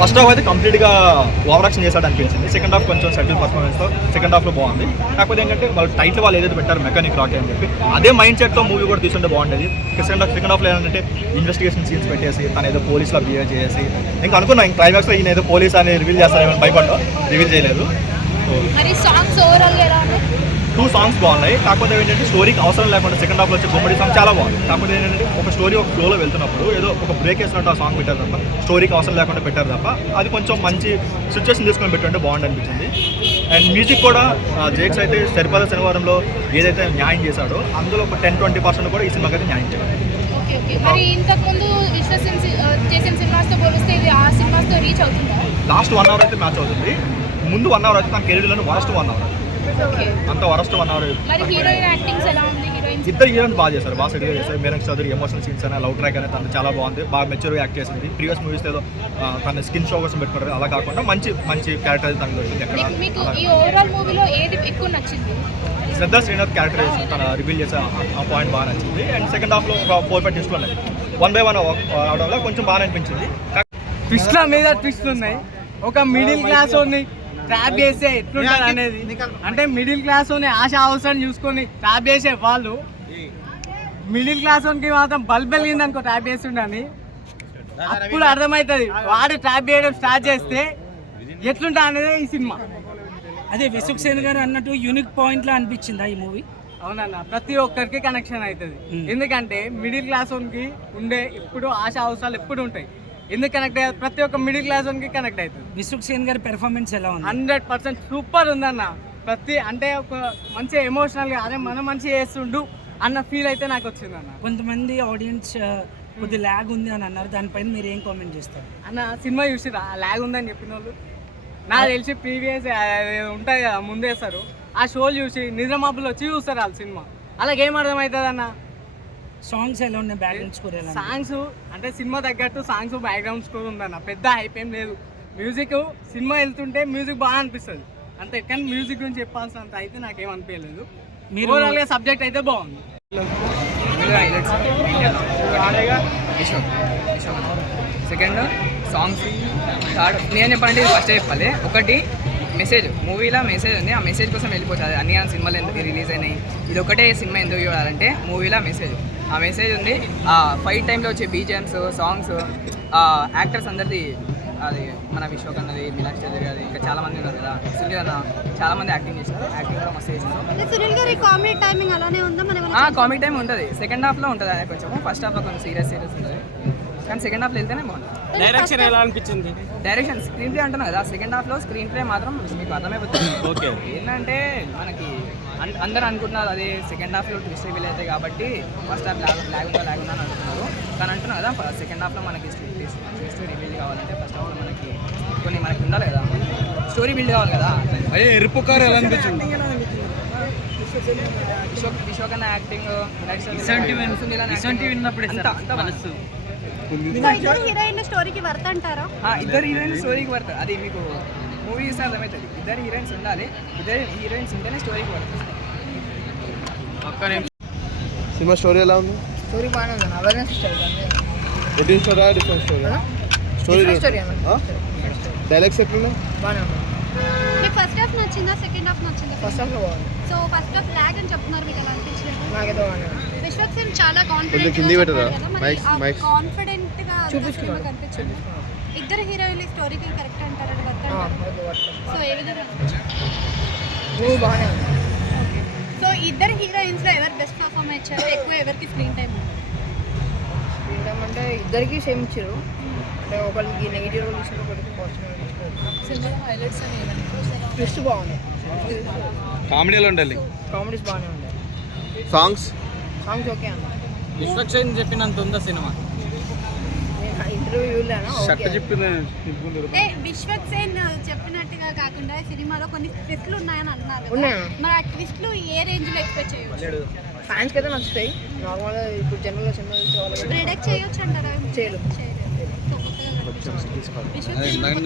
First half అయితే కంప్లీట్గా over action చేశాడు అనిపించింది. సెకండ్ హాఫ్ కొంచెం సెటిల్ పర్ఫార్మెన్స్తో సెకండ్ హాఫ్లో బాగుంది. కాకపోతే ఏంటంటే వాళ్ళు టైటిల్ వాళ్ళు ఏదైతే పెట్టారు మెకానిక్ రాకీ అని చెప్పి అదే మైండ్ సెట్తో మూవీ కూడా తీసుకుంటే బాగుంటుంది. సెకండ్ హాఫ్లో ఏంటంటే ఇన్వెస్టిగేషన్ సీన్స్ పెట్టేసి తను ఏదో పోలీస్లో బిహేవ్ చేసి ఇంకా అనుకున్నా ఇంక క్లైమాక్స్లో ఈయన ఏదో పోలీస్ అని రివీల్ చేస్తారేమో భయపడ్డా, రివీల్ చేయలేదు. 2 సాంగ్స్ బాగున్నాయి. కాకపోతే ఏంటంటే స్టోరీకి అవసరం లేకుండా సెకండ్ హాఫ్లో వచ్చే కామెడీ సాంగ్ చాలా బాగుంది. కాకపోతే ఏంటంటే ఒక స్టోరీ ఒక ఫ్లోలో వెళ్తున్నప్పుడు ఏదో ఒక బ్రేక్ వేసినట్టు ఆ సాంగ్ పెట్టారు తప్ప స్టోరీకి అవసరం లేకుండా పెట్టారు తప్ప అది కొంచెం మంచి సిచ్యువేషన్ తీసుకొని పెట్టుంటే బాగుంది అనిపించింది. అండ్ మ్యూజిక్ కూడా జేక్స్ అయితే సరిపద శనివారంలో ఏదైతే న్యాయం చేశాడో అందులో ఒక 10-20% కూడా ఈ సినిమాకి అయితే న్యాయం చేయాలి. లాస్ట్ 1 అవర్ అయితే మ్యాచ్ అవుతుంది. ముందు 1 అవర్ అయితే తన కెరీర్లోనే వరస్ట్ 1 అవర్, అంత వరస్ట్ 1 అవర్. ఇద్దరు హీరోయిన్స్ బాగా చేశారు, బాగా సెట్గా చేశారు. మీనాక్షి చౌదరి ఎమోషనల్ సీన్స్ అయినా లవ్ ట్రాక్ అనేది తను చాలా బాగుంది, బాగా మెచ్యూర్గా యాక్ట్ చేసింది. ప్రీవియస్ మూవీస్ ఏదో తన స్కిన్ షో కోసం పెట్టుకున్నారు, అలా కాకుండా మంచి మంచి క్యారెక్టర్ అయితే తనకు దొరికింది. శ్రద్ధా శ్రీనాథ్ క్యారెక్టరైజేషన్ తన రివీల్ చేసే ఆ పాయింట్ బాగా నచ్చింది. అండ్ సెకండ్ హాఫ్లో ఒక 4-5 ట్విస్ట్లు ఉన్నాయి, 1 by 1 అవడంలో కొంచెం బాగా అనిపించింది. ట్విస్ట్ల మీద ట్విస్ట్లు ఉన్నాయి. ఒక మిడిల్ క్లాస్ ట్రాప్ చేసే ఎట్లుంటారు అనేది, అంటే మిడిల్ క్లాస్ ఆశ అవసరం చూసుకొని ట్రాప్ చేసే వాళ్ళు మిడిల్ క్లాస్ మాత్రం బల్బ్ వెలిగింది అనుకో ట్రాప్ చేస్తుండని అప్పుడు అర్థమవుతుంది. వాడు ట్రాప్ చేయడం స్టార్ట్ చేస్తే ఎట్లుంటా అనేది ఈ సినిమా. అదే విసుక్ సేన్ గారు అన్నట్టు యూనిక్ పాయింట్ లా అనిపించిందా ఈ మూవీ? అవునన్న, ప్రతి ఒక్కరికి కనెక్షన్ అవుతుంది. ఎందుకంటే మిడిల్ క్లాస్ ఉండే ఎప్పుడు ఆశ అవసరాలు ఎప్పుడు ఉంటాయి. ఎందుకు కనెక్ట్ అయ్యారు? ప్రతి ఒక్క మిడిల్ క్లాస్ కనెక్ట్ అవుతుంది. విసుక్ సేన్ గారి పెర్ఫార్మెన్స్ ఎలా ఉంది? 100% సూపర్ ఉందన్న. అంటే ఒక మంచి ఎమోషనల్గా అదే మనం మంచి చేస్తుండు అన్న ఫీల్ అయితే నాకు వచ్చిందన్న. కొంతమంది ఆడియన్స్ కొద్ది ల్యాగ్ ఉంది అని అన్నారు, దానిపైన మీరు ఏం కామెంట్ చేస్తారు అన్న? సినిమా చూసిరా ల్యాగ్ ఉందని చెప్పిన వాళ్ళు నాకు తెలిసి ప్రీవియస్ ఉంటాయి కదా ముందేస్తారు, ఆ షోలు చూసి నిద్రమాపులు వచ్చి చూస్తారు వాళ్ళు సినిమా. అలాగేం అర్థమవుతుంది అన్న? సాంగ్స్ ఎలా ఉన్నాయి? బ్యాక్గ్రౌండ్ స్కోర్ ఎలా? సాంగ్స్ అంటే సినిమా తగ్గట్టు సాంగ్స్ బ్యాక్గ్రౌండ్ స్కోర్ ఉందన్న, పెద్ద హైప్ ఏం లేదు. మ్యూజిక్ సినిమా వెళ్తుంటే మ్యూజిక్ బాగా అనిపిస్తుంది అంతే, కానీ మ్యూజిక్ గురించి చెప్పాల్సినంత అయితే నాకేం అనిపించలేదు. మీరు ఓవరాల్గా సబ్జెక్ట్ అయితే బాగుంది. సెకండ్ సాంగ్స్, థర్డ్ నేను చెప్పాలంటే ఇది ఫస్ట్ చెప్పాలి. ఒకటి మెసేజ్, మూవీలో మెసేజ్ ఉంది, ఆ మెసేజ్ కోసం వెళ్ళిపోతుంది. అన్ని సినిమాలు ఎందుకు రిలీజ్ అయినాయి, ఇది ఒకటే సినిమా ఎందుకు చూడాలంటే మూవీలో మెసేజ్, ఆ మెసేజ్ ఉంది. ఆ ఫైట్ టైంలో వచ్చే బీజిఎమ్స్, సాంగ్స్, యాక్టర్స్ అందరిది, అది మన విశ్వక్ అన్నది, మీనాక్షి చౌదరి అది, ఇంకా చాలా మంది ఉన్నారు కదా, సునీల్ అన్న చాలా మంది యాక్టింగ్ చేశారు. యాక్టింగ్ కూడా మస్తు చేశారు. కామిక్ టైం ఉంటుంది, సెకండ్ హాఫ్లో ఉంటుంది. అది కొంచెం ఫస్ట్ హాఫ్లో కొంచెం సీరియస్ ఉంటుంది, కానీ సెకండ్ హాఫ్లో వెళ్తేనే బాగుంటుంది. డైరెక్షన్ ఎలా అనిపించింది? డైరెక్షన్ స్క్రీన్ ప్లే అంటున్నా కదా, సెకండ్ హాఫ్లో స్క్రీన్ ప్లే మాత్రం మీకు అర్థమైపోతుంది. ఓకే, ఏంటంటే మనకి అందరూ అనుకుంటున్నారు అదే సెకండ్ హాఫ్లో ట్విస్ట్ రివీల్ అవుతాయి కాబట్టి ఫస్ట్ హాఫ్ ల్యాగ్ ఉందా అని అనుకుంటున్నారు, కానీ అంటున్నా కదా సెకండ్ హాఫ్లో మనకి ట్విస్ట్ రివీల్ కావాలంటే ఫస్ట్ హాఫ్లో మనకి కొన్ని మనకి ఉండాలి కదా, స్టోరీ బిల్డ్ కావాలి కదా. అదే ఎరుపుకారు ఎలా అనిపించింది? విశ్వక్ అన్న యాక్టింగ్, ఇద్దరు హీరోయిన్ స్టోరీకి వర్త్ వర్త్. అది మీకు మూవీ చూస్తే అర్థమవుతుంది. ఇద్దరు హీరోయిన్స్ ఉండాలి, ఇద్దరు హీరోయిన్స్ ఉంటేనే స్టోరీకి వర్త్. సినిమా స్టోరీ ఎలా ఉంది? స్టోరీ బాగానే ఉంది, awareness story. Different story. Dialogues ఎట్లున్నాయి? బాగానే ఉంది. మీకు ఫస్ట్ హాఫ్ నచ్చిందా, సెకండ్ హాఫ్ నచ్చిందా? ఫస్ట్ హాఫ్లో బాగుంది. సో ఫస్ట్ హాఫ్ ల్యాగ్ అని చెప్తున్నారు, మీకు ఎలా అనిపించలేదు? నాకైతే బాగానే ఉంది. విశ్వక్ సేన్ చాలా కాన్ఫిడెంట్ గా కనిపించింది. ఇద్దరు హీరోయిన్ స్టోరీకి కరెక్ట్ అంటారు, సో ఏ విధంగా బాగానే ఉంది. సో ఇద్దరు హీరోయిన్స్ లో ఎవరు బెస్ట్ పర్ఫార్మ్ ఇచ్చారు, ఎక్కువ ఎవరికి స్క్రీన్ టైం అంటే ఇద్దరికి సేమ్ ఇచ్చారు, అంటే ఒకరికి నెగిటివ్ రోల్ ఇచ్చారు, ఒకరికి పాజిటివ్ రోల్ ఇచ్చారు. హైలైట్స్ అని ట్విస్ట్ బాగుంది, కామెడీలో ఉండాలి, కామెడీస్ బాగానే ఉంటాయి. సాంగ్స్ ఓకే అన్న. విశ్వక్ సేన్ చెప్పినంత ఉందా సినిమా? ఇంటర్వ్యూ విశ్వక్ సేన్ చెప్పినట్టుగా కాకుండా సినిమాలో కొన్ని ట్విస్ట్లు ఉన్నాయని అన్నారు. మరి ఆ ట్విస్ట్లు ఏ రేంజ్ లో ఎక్స్పెక్ట్ చేయవచ్చు? ఫ్యాన్స్ కి అయితే నచ్చుతాయి. నార్మల్గా ఇప్పుడు జనరల్గా సినిమా చూసే వాళ్ళు ప్రిడిక్ట్ చేయొచ్చు అంటారా? చేయలేదు. విశ్వక్ సేన్